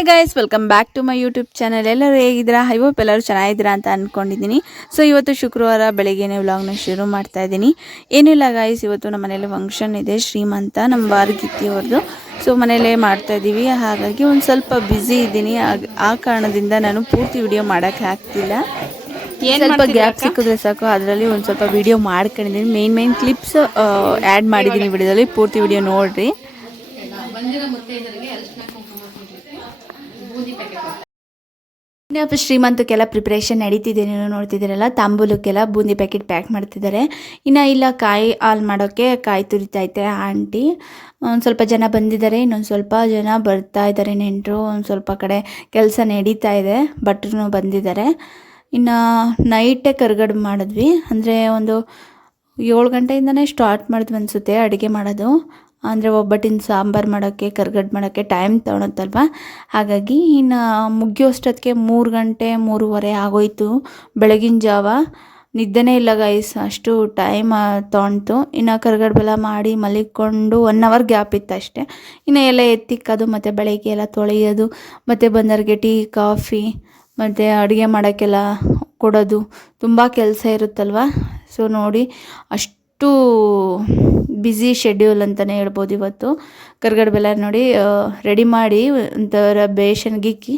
Hi guys, welcome back to my YouTube channel. ಎಲ್ಲರೂ ಹೇಗಿದ್ದೀರಾ? I hope ಎಲ್ಲರೂ ಚೆನ್ನಾಗಿದ್ದೀರಾ ಅಂತ ಅಂದ್ಕೊಂಡಿದ್ದೀನಿ. ಸೊ ಇವತ್ತು ಶುಕ್ರವಾರ ಬೆಳಗ್ಗೆನೇ ವ್ಲಾಗ್ನ ಶುರು ಮಾಡ್ತಾ ಇದ್ದೀನಿ. ಏನಿಲ್ಲ ಗೈಸ್, ಇವತ್ತು ನಮ್ಮ ಮನೇಲಿ ಫಂಕ್ಷನ್ ಇದೆ, ಶ್ರೀಮಂತ ನಮ್ಮ ವಾರಗಿತ್ತಿಯವ್ರದ್ದು. ಸೊ ಮನೇಲೇ ಮಾಡ್ತಾ ಇದ್ದೀವಿ. ಹಾಗಾಗಿ ಒಂದು ಸ್ವಲ್ಪ ಬ್ಯುಸಿ ಇದ್ದೀನಿ. ಆ ಕಾರಣದಿಂದ ನಾನು ಪೂರ್ತಿ ವಿಡಿಯೋ ಮಾಡೋಕ್ಕೆ ಆಗ್ತಿಲ್ಲ. ಸ್ವಲ್ಪ ಗ್ಯಾಪ್ ಸಿಕ್ಕಿದ್ರೆ ಸಾಕು, ಅದರಲ್ಲಿ ಒಂದು ಸ್ವಲ್ಪ ವಿಡಿಯೋ ಮಾಡ್ಕೊಂಡಿದ್ದೀನಿ. ಮೇನ್ ಕ್ಲಿಪ್ಸ್ ಆ್ಯಡ್ ಮಾಡಿದ್ದೀನಿ ವಿಡಿಯೋದಲ್ಲಿ. ಪೂರ್ತಿ ವಿಡಿಯೋ ನೋಡಿರಿ. ಇನ್ನು ಶ್ರೀಮಂತಕ್ಕೆಲ್ಲ ಪ್ರಿಪ್ರೇಷನ್ ನಡೀತಿದೆ, ನೀವು ನೋಡ್ತಿದ್ದೀರಲ್ಲ. ತಾಂಬೂಲಕ್ಕೆಲ್ಲ ಬೂಂದಿ ಪ್ಯಾಕೆಟ್ ಪ್ಯಾಕ್ ಮಾಡ್ತಿದ್ದಾರೆ. ಇನ್ನು ಇಲ್ಲ ಕಾಯಿ ಹಾಲು ಮಾಡೋಕ್ಕೆ ಕಾಯಿ ತುರಿತೈತೆ ಆಂಟಿ. ಒಂದು ಸ್ವಲ್ಪ ಜನ ಬಂದಿದ್ದಾರೆ, ಇನ್ನೊಂದು ಸ್ವಲ್ಪ ಜನ ಬರ್ತಾ ಇದ್ದಾರೆ ನೆಂಟರು. ಒಂದು ಸ್ವಲ್ಪ ಕಡೆ ಕೆಲಸ ನಡೀತಾ ಇದೆ, ಭಟ್ರು ಬಂದಿದ್ದಾರೆ. ಇನ್ನು ನೈಟೇ ಕರ್ಗಡ್ಬು ಮಾಡಿದ್ವಿ, ಅಂದರೆ ಒಂದು 7 ಗಂಟೆಯಿಂದನೇ ಸ್ಟಾರ್ಟ್ ಮಾಡಿದ್ವಿ ಅನಿಸುತ್ತೆ ಅಡುಗೆ ಮಾಡೋದು. ಅಂದರೆ ಒಬ್ಬಟ್ಟಿನ ಸಾಂಬಾರು ಮಾಡೋಕ್ಕೆ, ಕರ್ಗಡ್ಬು ಮಾಡೋಕ್ಕೆ ಟೈಮ್ ತೊಗೊಳುತ್ತಲ್ವ. ಹಾಗಾಗಿ ಇನ್ನು ಮುಗಿಯೋಷ್ಟೊತ್ತಿಗೆ 3 ಗಂಟೆ 3:15 ಆಗೋಯ್ತು. ಬೆಳಗಿನ ಜಾವ ನಿದ್ದೆನೇ ಇಲ್ಲ ಗೈಸ್, ಅಷ್ಟು ಟೈಮ್ ತೊಗೊಂತು. ಇನ್ನು ಕರ್ಗಡ್ಬೆಲ್ಲ ಮಾಡಿ ಮಲಿಕೊಂಡು 1 ಅವರ್ ಗ್ಯಾಪ್ ಇತ್ತು ಅಷ್ಟೇ. ಇನ್ನು ಎಲ್ಲ ಎತ್ತಿಕ್ಕೋದು, ಮತ್ತು ಬೆಳಗ್ಗೆ ಎಲ್ಲ ತೊಳೆಯೋದು, ಮತ್ತು ಬಂದವ್ರಿಗೆ ಟೀ ಕಾಫಿ ಮತ್ತು ಅಡುಗೆ ಮಾಡೋಕ್ಕೆಲ್ಲ ಕೊಡೋದು, ತುಂಬ ಕೆಲಸ ಇರುತ್ತಲ್ವ. ಸೊ ನೋಡಿ, ಅಷ್ಟು ಬ್ಯುಸಿ ಶೆಡ್ಯೂಲ್ ಅಂತಲೇ ಹೇಳ್ಬೋದು ಇವತ್ತು. ಕರ್ಗಡ್ಬೆಲ್ಲ ನೋಡಿ ರೆಡಿ ಮಾಡಿ ಒಂಥರ ಬೇಷನ್ಗಿಕ್ಕಿ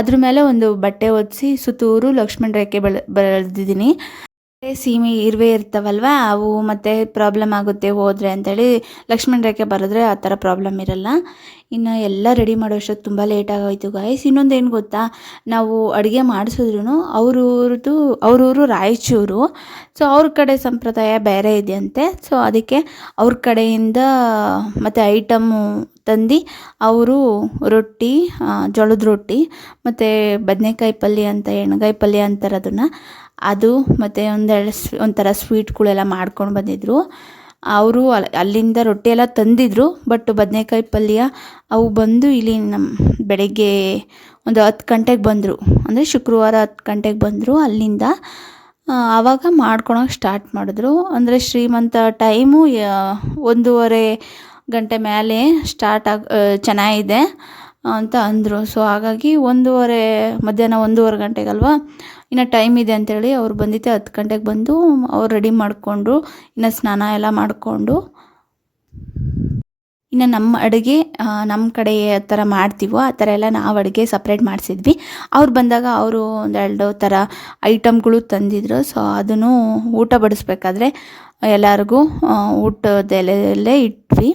ಅದ್ರ ಮೇಲೆ ಒಂದು ಬಟ್ಟೆ ಒದಿಸಿ ಸುತ್ತೂರು ಲಕ್ಷ್ಮಣ ರೇಖೆ ಬೆಳೆದಿದ್ದೀನಿ. ಸೀಮೆ ಇರುವೆ ಇರ್ತಾವಲ್ವ, ಅವು ಮತ್ತು ಪ್ರಾಬ್ಲಮ್ ಆಗುತ್ತೆ ಹೋದರೆ ಅಂಥೇಳಿ ಲಕ್ಷ್ಮಣ ರೇಖೆ ಬರೆದ್ರೆ ಆ ಥರ ಪ್ರಾಬ್ಲಮ್ ಇರಲ್ಲ. ಇನ್ನು ಎಲ್ಲ ರೆಡಿ ಮಾಡೋಷ್ಟೊತ್ತು ತುಂಬ ಲೇಟಾಗೋಯ್ತು ಗಾಯ್ಸ್. ಇನ್ನೊಂದೇನು ಗೊತ್ತಾ, ನಾವು ಅಡುಗೆ ಮಾಡಿಸಿದ್ರು ಅವ್ರೂರು ರಾಯಚೂರು. ಸೊ ಅವ್ರ ಕಡೆ ಸಂಪ್ರದಾಯ ಬೇರೆ ಇದೆಯಂತೆ. ಸೊ ಅದಕ್ಕೆ ಅವ್ರ ಕಡೆಯಿಂದ ಮತ್ತು ಐಟಮು ತಂದು ಅವರು ರೊಟ್ಟಿ, ಜೋಳದ ರೊಟ್ಟಿ ಮತ್ತು ಬದನೆಕಾಯಿ ಪಲ್ಯ ಅಂತ, ಎಣ್ಗಾಯಿ ಪಲ್ಯ ಅಂತಾರೆ ಅದನ್ನು, ಅದು ಮತ್ತು ಒಂಥರ ಸ್ವೀಟ್ಗಳೆಲ್ಲ ಮಾಡ್ಕೊಂಡು ಬಂದಿದ್ದರು. ಅವರು ಅಲ್ಲಿಂದ ರೊಟ್ಟಿ ಎಲ್ಲ ತಂದಿದ್ರು, ಬಟ್ ಬದನೆಕಾಯಿ ಪಲ್ಯ ಅವು ಬಂದು ಇಲ್ಲಿ ಬೆಳಗ್ಗೆ ಒಂದು 10 ಗಂಟೆಗೆ ಬಂದರು. ಅಂದರೆ ಶುಕ್ರವಾರ 10 ಗಂಟೆಗೆ ಬಂದರು ಅಲ್ಲಿಂದ. ಆವಾಗ ಮಾಡ್ಕೊಳಕ್ಕೆ ಸ್ಟಾರ್ಟ್ ಮಾಡಿದ್ರು. ಅಂದರೆ ಶ್ರೀಮಂತ ಟೈಮು 1:30 ಗಂಟೆ ಮೇಲೆ ಚೆನ್ನಾಗಿದೆ ಅಂತ ಅಂದರು. ಸೊ ಹಾಗಾಗಿ ಮಧ್ಯಾಹ್ನ 1:30 ಗಂಟೆಗಲ್ವ, ಇನ್ನು ಟೈಮ್ ಇದೆ ಅಂಥೇಳಿ ಅವ್ರು ಬಂದಿದ್ದೆ 10 ಗಂಟೆಗೆ ಬಂದು ಅವ್ರು ರೆಡಿ ಮಾಡಿಕೊಂಡ್ರು. ಇನ್ನು ಸ್ನಾನ ಎಲ್ಲ ಮಾಡಿಕೊಂಡು, ಇನ್ನು ನಮ್ಮ ಅಡುಗೆ ನಮ್ಮ ಕಡೆ ಆ ಥರ ಮಾಡ್ತೀವೋ ಆ ಥರ ಎಲ್ಲ ನಾವು ಅಡುಗೆ ಸಪ್ರೇಟ್ ಮಾಡಿಸಿದ್ವಿ. ಅವ್ರು ಬಂದಾಗ ಅವರು 1-2 ಥರ ಐಟಮ್ಗಳು ತಂದಿದ್ರು. ಸೊ ಅದನ್ನು ಊಟ ಬಡಿಸ್ಬೇಕಾದ್ರೆ ಎಲ್ಲರಿಗೂ ಊಟದ ಎಲೆಯಲ್ಲೇ ಇಟ್ವಿ.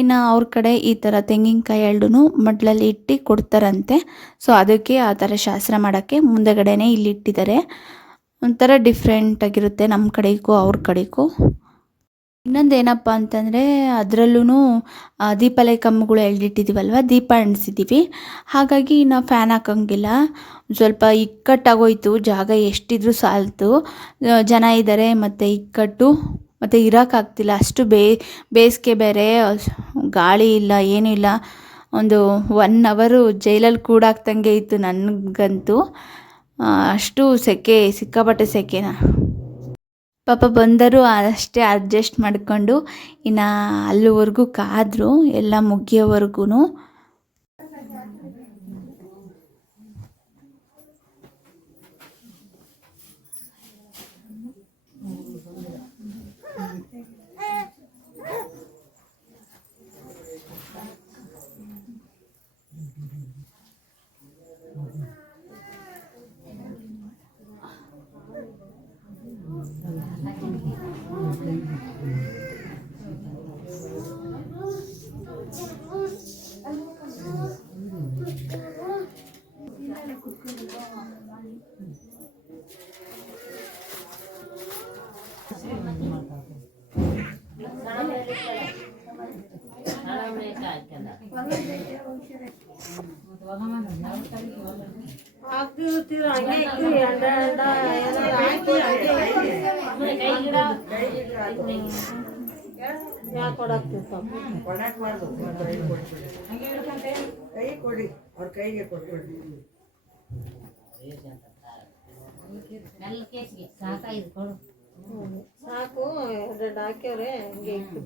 ಇನ್ನು ಅವ್ರ ಕಡೆ ಈ ಥರ ತೆಂಗಿನಕಾಯಿ ಎರಡೂ ಮಡ್ಲಲ್ಲಿ ಇಟ್ಟು ಕೊಡ್ತಾರಂತೆ. ಸೊ ಅದಕ್ಕೆ ಆ ಥರ ಶಾಸ್ತ್ರ ಮಾಡೋಕ್ಕೆ ಮುಂದೆಗಡೆನೇ ಇಲ್ಲಿ ಇಟ್ಟಿದ್ದಾರೆ. ಒಂಥರ ಡಿಫ್ರೆಂಟಾಗಿರುತ್ತೆ ನಮ್ಮ ಕಡೆಗೂ ಅವ್ರ ಕಡೆಗೂ. ಇನ್ನೊಂದೇನಪ್ಪ ಅಂತಂದರೆ, ಅದರಲ್ಲೂ ದೀಪಾವಳಿ ಕಂಬಗಳು ಎಳೆದಿಟ್ಟಿದ್ದೀವಲ್ವ, ದೀಪ ಅಂಟಿಸಿದ್ದೀವಿ. ಹಾಗಾಗಿ ನಾವು ಫ್ಯಾನ್ ಹಾಕೋಂಗಿಲ್ಲ, ಸ್ವಲ್ಪ ಇಕ್ಕಟ್ಟಾಗೋಯ್ತು. ಜಾಗ ಎಷ್ಟಿದ್ರೂ ಸಾಲ್ತು, ಜನ ಇದ್ದಾರೆ ಮತ್ತು ಇಕ್ಕಟ್ಟು, ಮತ್ತು ಇರೋಕ್ಕಾಗ್ತಿಲ್ಲ. ಅಷ್ಟು ಬೇಸಿಗೆ ಬೇರೆ, ಗಾಳಿ ಇಲ್ಲ, ಏನೂ ಇಲ್ಲ. ಒಂದು 1 ಅವರು ಜೈಲಲ್ಲಿ ಕೂಡಾಕ್ದಂಗೆ ಇತ್ತು ನನಗಂತೂ. ಅಷ್ಟು ಸೆಕೆ, ಸಿಕ್ಕಾಪಟ್ಟೆ ಸೆಕೆನ. ಪಾಪ ಬಂದರು ಅಷ್ಟೇ ಅಡ್ಜಸ್ಟ್ ಮಾಡಿಕೊಂಡು ಇನ್ನು ಅಲ್ಲಿವರೆಗೂ ಕಾದರು, ಎಲ್ಲ ಮುಗಿಯೋವರೆಗೂ. ಸಾಕು 2 ಹಾಕ್ಯವ್ರೆ ಹಂಗೆ ಇಟ್ಟು.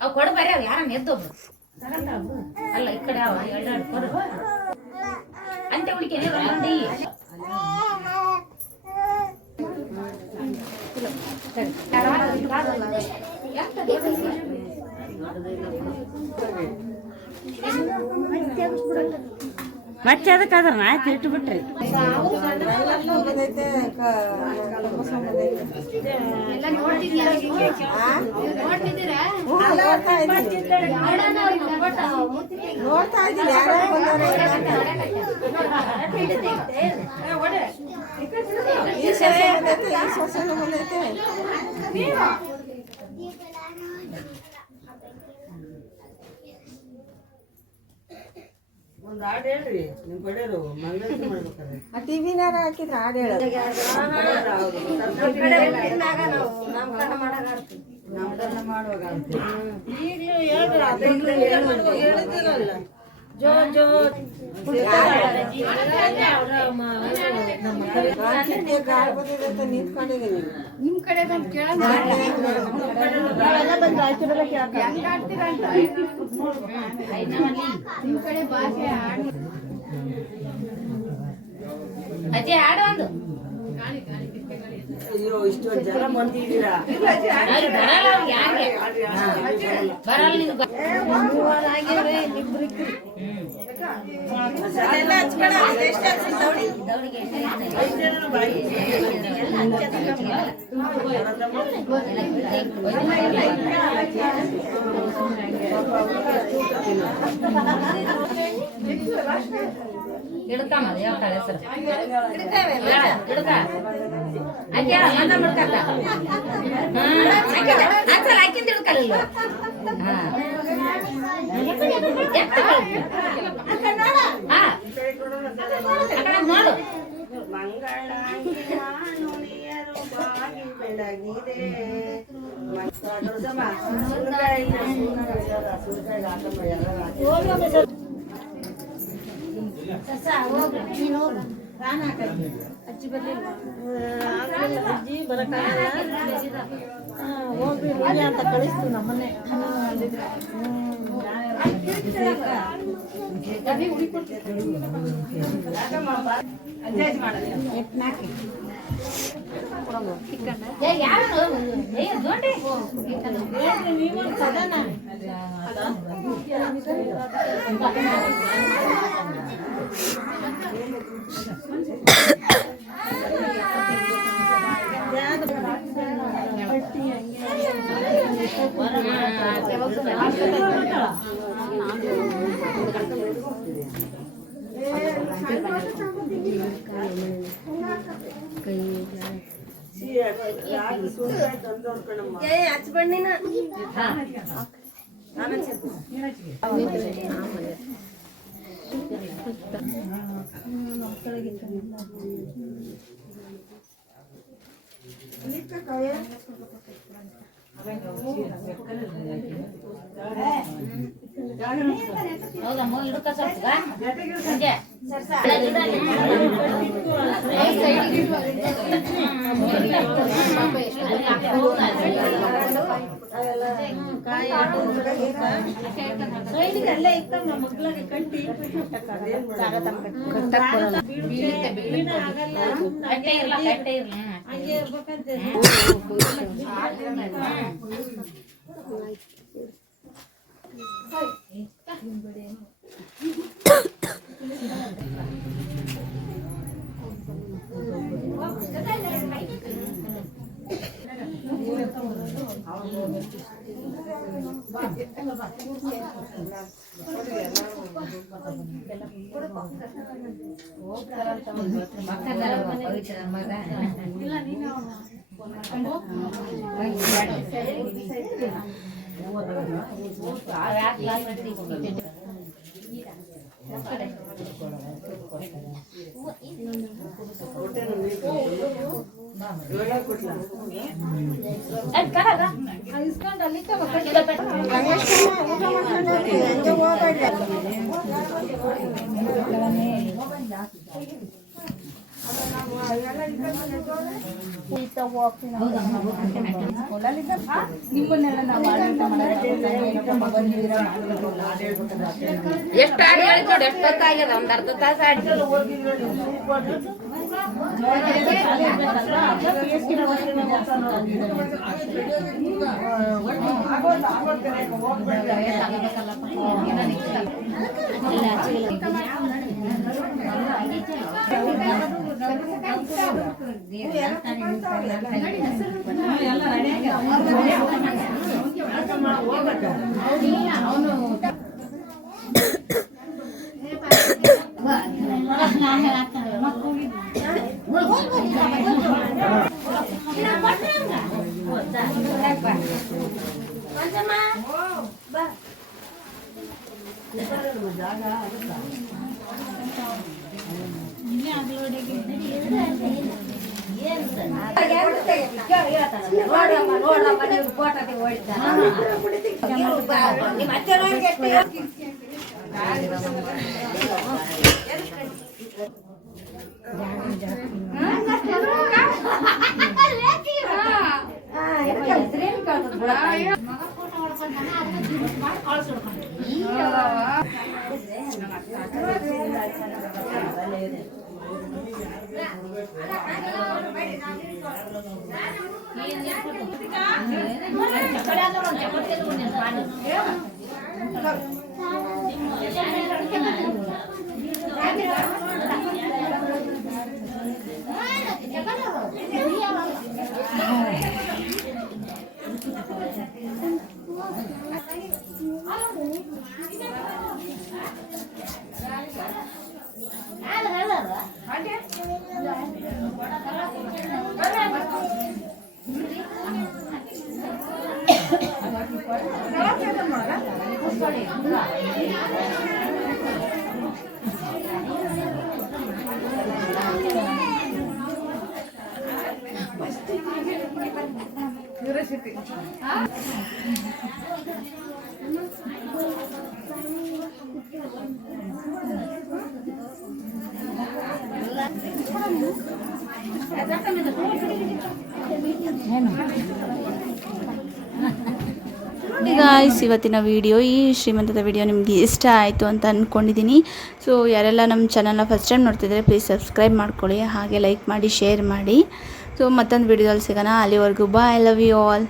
ಅವು ಕೊಡು ಬರೀ ಅವು ಯಾರನ್ನ ಎದ್ದೊಬ್ರು ಅಲ್ಲ ಈ ಕಡೆ ಅವ ಎರಡು ಕೊಡು ಅಂತೆ ಉಳಿಕೆ ಬಂದಿ ಮತ್ತೆ ಅದಕ್ಕಾದ್ರ ನಾ ತಿಟ್ಟು ಬಿಟ್ರಿ ನೋಡ್ತಾ ಇದ್ದೀನಿ ಈ ಸೊಸೆನೂ ಬಂದೈತೆ ಒಂದು ಹಾಡು ಹೇಳ್ರಿ ನಿಮ್ ಕಡೆಯವರು ಮಂಗಳಾರತಿ ಮಾಡ್ಬೇಕಾರೆ ಟಿವಿನಾರ ಹಾಕಿದ್ರೆ ಹಾಡು ಹೇಳೋದು ನಮ್ದನ್ನ ಮಾಡುವಾಗ ಈಗಲೂ ಹೇಳಿದಿರಲ್ಲ ಜೋ ಜೋ ನಿಂತ್ಕೊಂಡಿದ್ದೀನಿ ನಿಮ್ ಕಡೆ ಬಂದು ಕೇಳೋಣ ನಿಮ್ ಕಡೆ ಭಾಷೆ ಅಜ್ಜಿ ಹಾಡು ಒಂದು ಅಯ್ಯೋ ಇಷ್ಟೊಂದು ಜನ ಬಂದಿದ್ದೀರಾ ಬರಲ್ಲ ಅವ್ರಿಗೆ ಯಾರಿಗೆ ಬರಲ್ಲ ನಿಮ್ಗೆ ಹಿಡ್ಕಮ್ಮ ಹೇಳ್ತಾಳೆ ಹೆಸರು ಹಿಡ್ಕ ಅಜ್ಜ ಮನ ಬಿಡ್ಕತ್ತ ಹಾಕಿಂದ ಹಿಡ್ಕಲ್ಲ ನೋಡು ಮಂಗಳಾಂಗಿಯರು ಬಾಗಿ ಬೆಳಗಿದೆ ಅಜ್ಜಿ ಬರಕ್ಕಾಗಲ್ಲ ಹೋಗ್ರಿ ರೂಢಿ ಅಂತ ಕಳಿಸ್ತು ನಮ್ಮನ್ನೇ ನೀವು ಸದನ ಹಚ್ಬಣ್ಣಿನ ಹೌದಮ್ಮ ಹಿಡ್ಕ ಸ್ವಲ್ಪ ಸಂಜೆ ಅಲ್ಲೇ ಇತ್ತಮ್ಮ ಮಗ್ಳಿಗೆ ಕಟ್ಟಿ ಕಟ್ಟೆ ಇರ್ಲ ಕಟ್ಟೆ ಇರ್ಲ ಹಂಗೆ ಇರ್ಬೇಕಂತೆ ಪವಿತ್ರ ಮಗ ಇಸ್ಕೊಂಡು ಅಲ್ಲಿ ನಿಮ್ಮನ್ನೆಲ್ಲ ನಾವು ಆಡಳಿತ ಎಷ್ಟು ಆಡಿ ಹೇಳಿ ನೋಡಿ ಎಷ್ಟೊತ್ತಾಗ್ಯದ ಒಂದು ಅರ್ಧ ತಾಸು ಆಡಿ ಗಾಯ್ಸ್, ಇವತ್ತಿನ ವಿಡಿಯೋ ಈ ಶ್ರೀಮಂತದ ವಿಡಿಯೋ ನಿಮಗೆ ಇಷ್ಟ ಆಯಿತು ಅಂತ ಅಂದ್ಕೊಂಡಿದ್ದೀನಿ. ಸೊ ಯಾರೆಲ್ಲ ನಮ್ಮ ಚಾನಲ್ನ ಫಸ್ಟ್ ಟೈಮ್ ನೋಡ್ತಿದ್ದಾರೆ ಪ್ಲೀಸ್ ಸಬ್ಸ್ಕ್ರೈಬ್ ಮಾಡ್ಕೊಳ್ಳಿ, ಹಾಗೆ ಲೈಕ್ ಮಾಡಿ, ಶೇರ್ ಮಾಡಿ. ಸೊ ಮತ್ತೊಂದು ವಿಡಿಯೋದಲ್ಲಿ ಸಿಗೋಣ. ಅಲ್ಲಿವರೆಗೂ ಬಾಯ್, ಐ ಲವ್ ಯು ಆಲ್.